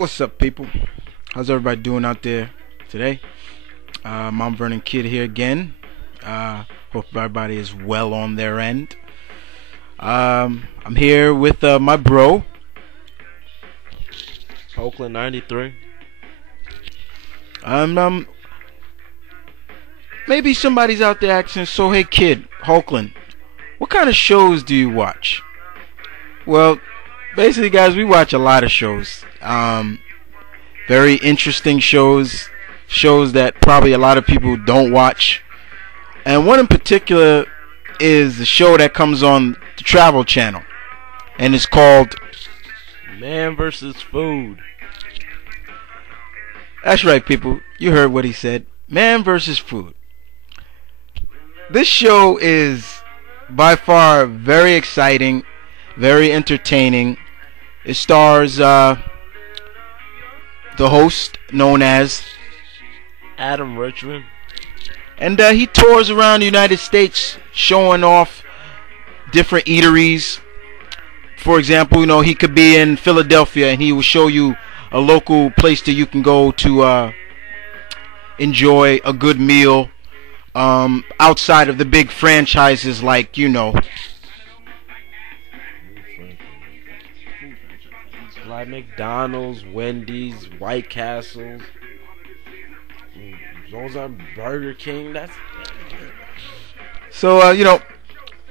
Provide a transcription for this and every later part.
What's up, people? How's everybody doing out there today? Mount Vernon Kid here again. Hope everybody is well on their end. I'm here with my bro. Oakland 93. Maybe somebody's out there asking, so hey kid, Oakland, what kind of shows do you watch? Well, basically, guys, we watch a lot of shows. Very interesting shows that probably a lot of people don't watch. And one in particular is the show that comes on the Travel Channel, and it's called Man vs. Food. That's right, people. You heard what he said. Man vs. Food. This show is by far very exciting, very entertaining. It stars the host known as Adam Richmond. And he tours around the United States showing off different eateries. For example, he could be in Philadelphia and he will show you a local place that you can go to enjoy a good meal outside of the big franchises like, Like McDonald's, Wendy's, White Castles. Those are Burger King. So,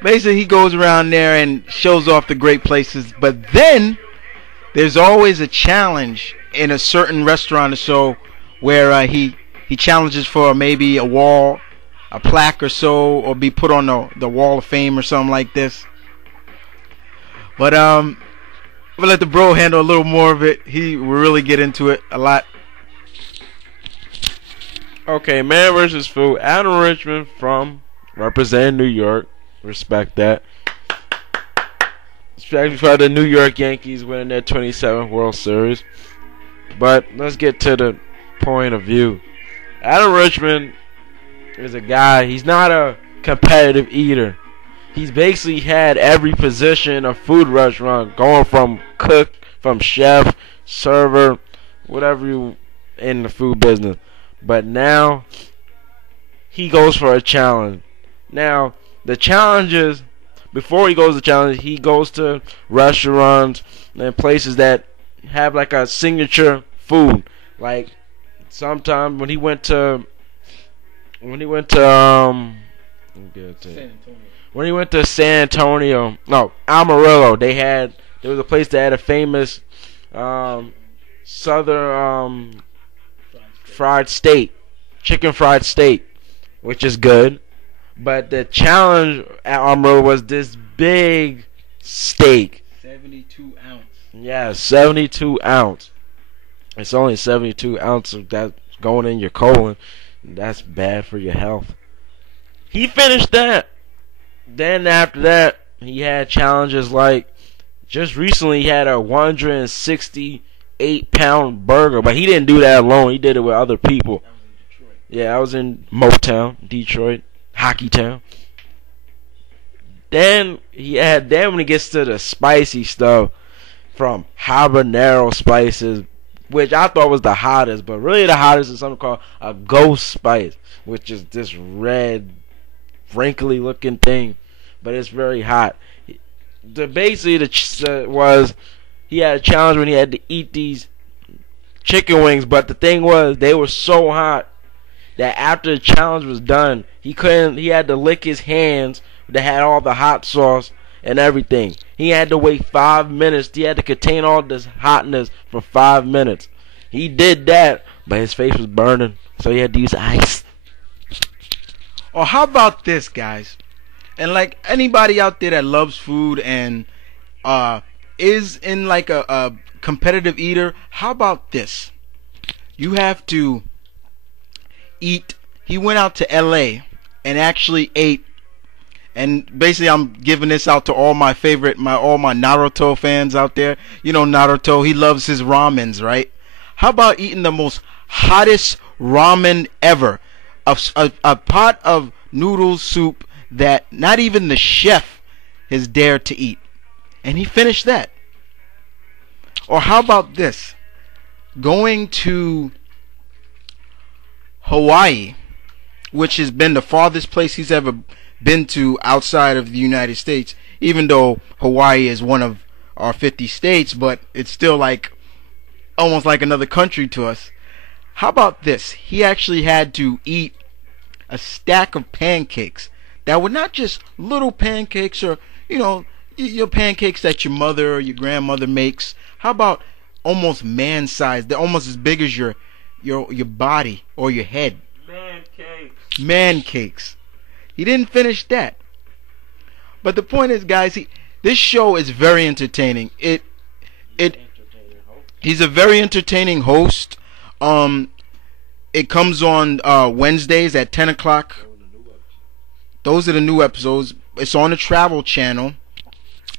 basically he goes around there and shows off the great places. But then there's always a challenge in a certain restaurant or so where he challenges for maybe a plaque or so, or be put on the Wall of Fame or something like this. But we'll let the bro handle a little more of it. He will really get into it a lot. Okay, Man vs. Food. Adam Richmond from representing New York. Respect that. Especially for the New York Yankees winning their 27th World Series. But let's get to the point of view. Adam Richmond is a guy, he's not a competitive eater. He's basically had every position in a food restaurant, going from cook, from chef, server, whatever you in the food business. But now he goes for a challenge. Now the challenge is, before he goes to challenge, he goes to restaurants and places that have like a signature food. Like sometimes when he went to San Antonio, no, Amarillo, there was a place that had a famous southern chicken fried steak, which is good. But the challenge at Amarillo was this big steak. 72 ounce. Yeah, 72 ounce. It's only 72 ounces of that going in your colon. That's bad for your health. He finished that. Then after that, he had challenges like, just recently he had a 168-pound burger, but he didn't do that alone. He did it with other people. That was in Detroit. Yeah, I was in Motown, Detroit, Hockey Town. Then when he gets to the spicy stuff, from habanero spices, which I thought was the hottest, but really the hottest is something called a ghost spice, which is this red, wrinkly looking thing, but it's very hot. He had a challenge when he had to eat these chicken wings, but the thing was, they were so hot that after the challenge was done, he had to lick his hands that had all the hot sauce and everything. He had to wait 5 minutes. He had to contain all this hotness for 5 minutes. He did that, but his face was burning, so he had to use ice. Or how about this, guys? And like anybody out there that loves food and is in like a competitive eater, how about this? You have to eat. He went out to LA and actually ate. And basically, I'm giving this out to all my Naruto fans out there. Naruto, he loves his ramens, right? How about eating the most hottest ramen ever? A pot of noodle soup that not even the chef has dared to eat. And he finished that. Or how about this? going to Hawaii, which has been the farthest place he's ever been to outside of the United States, even though Hawaii is one of our 50 states, but it's still like almost like another country to us. How about this? He actually had to eat a stack of pancakes that were not just little pancakes or, your pancakes that your mother or your grandmother makes. How about almost man-sized? They're almost as big as your body or your head. Man cakes. Man cakes. He didn't finish that. But the point is, guys, this show is very entertaining. He's a very entertaining host. It comes on Wednesdays at 10 o'clock. Those are the new episodes. It's on the Travel Channel.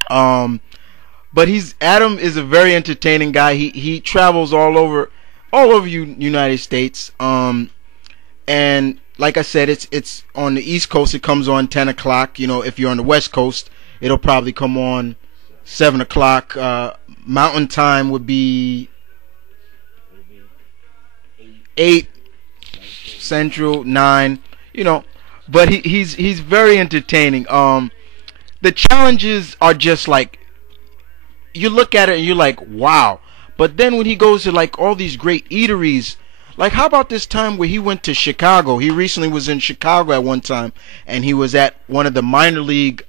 But Adam is a very entertaining guy. He travels all over United States. And like I said, it's on the East Coast. It comes on 10 o'clock. If you're on the West Coast, it'll probably come on 7 o'clock. Mountain Time would be 8. Central 9. But he's very entertaining. The challenges are just like, you look at it and you're like, wow. But then when he goes to like all these great eateries, like how about this time where he went to Chicago? He recently was in Chicago at one time, and he was at one of the minor league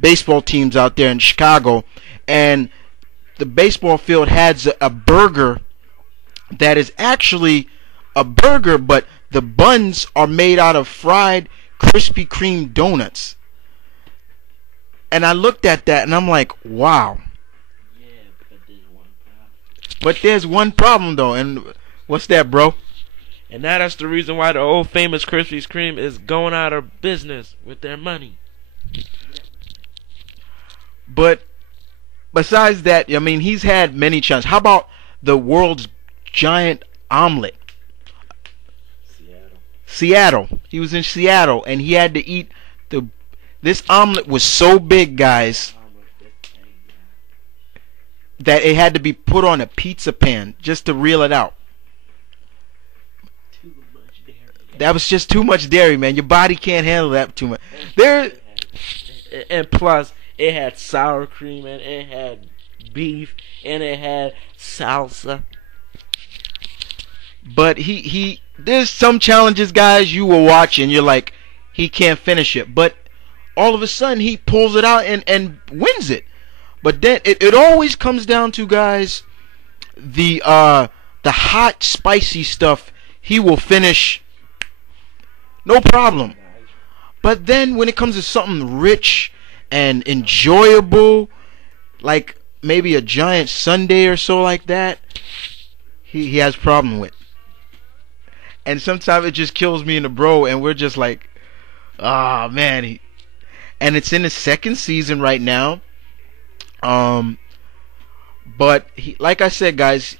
baseball teams out there in Chicago, and the baseball field has a burger that is actually a burger, but the buns are made out of fried Krispy Kreme donuts. And I looked at that and I'm like, wow. Yeah, but there's one problem. But there's one problem though, and what's that, bro? And that's the reason why the old famous Krispy Kreme is going out of business with their money. But besides that, I mean, he's had many challenges. How about the world's giant omelet? Seattle. He was in Seattle, and he had to eat this omelet was so big, guys, that it had to be put on a pizza pan just to reel it out. Too much dairy. That was just too much dairy, man. Your body can't handle that too much. And plus, it had sour cream, and it had beef, and it had salsa. But there's some challenges, guys, you will watch and you're like, he can't finish it. But all of a sudden, he pulls it out and wins it. But then it always comes down to, guys, the hot, spicy stuff. He will finish, no problem. But then when it comes to something rich and enjoyable, like maybe a giant sundae or so like that, he has a problem with. And sometimes it just kills me and the bro, and we're just like, ah, man. And it's in the second season right now. But like I said, guys,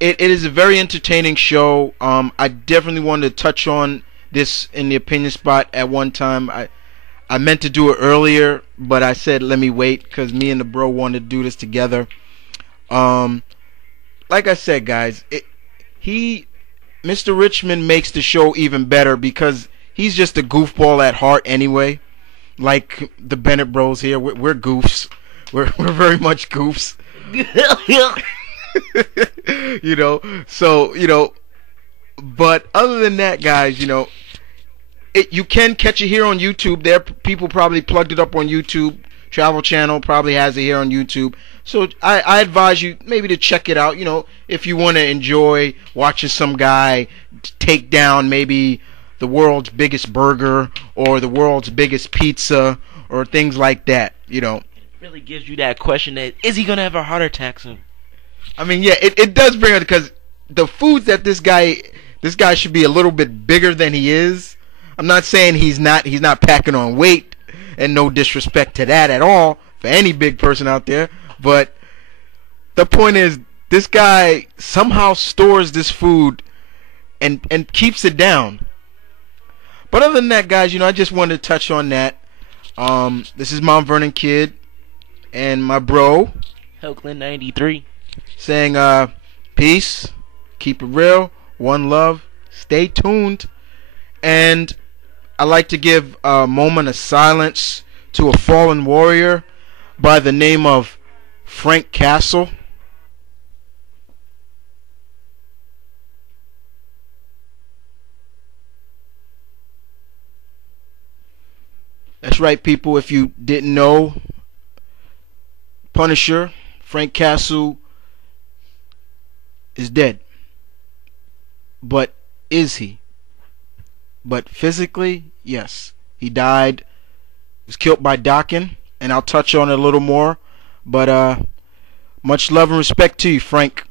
it is a very entertaining show. I definitely wanted to touch on this in the opinion spot at one time. I meant to do it earlier, but I said let me wait because me and the bro wanted to do this together. Like I said, guys, Mr. Richmond makes the show even better because he's just a goofball at heart anyway. Like the Bennett bros here, we're goofs. We're very much goofs. But other than that, guys, you can catch it here on YouTube. There, people probably plugged it up on YouTube. Travel Channel probably has it here on YouTube. So I advise you maybe to check it out, if you want to enjoy watching some guy take down maybe the world's biggest burger or the world's biggest pizza or things like that, It really gives you that question that, is he going to have a heart attack soon? I mean, yeah, it does bring it because the foods that this guy should be a little bit bigger than he is. I'm not saying he's not packing on weight, and no disrespect to that at all for any big person out there. But the point is, this guy somehow stores this food and keeps it down. But other than that, guys, I just wanted to touch on that. This is Mount Vernon Kid and my bro Oakland 93 saying Peace. Keep it real. One love. Stay tuned. And I like to give a moment of silence to a fallen warrior by the name of Frank Castle. That's right, people. If you didn't know, Punisher, Frank Castle, is dead. But is he? But physically, yes. He died. Was killed by Dockin, and I'll touch on it a little more. But much love and respect to you, Frank.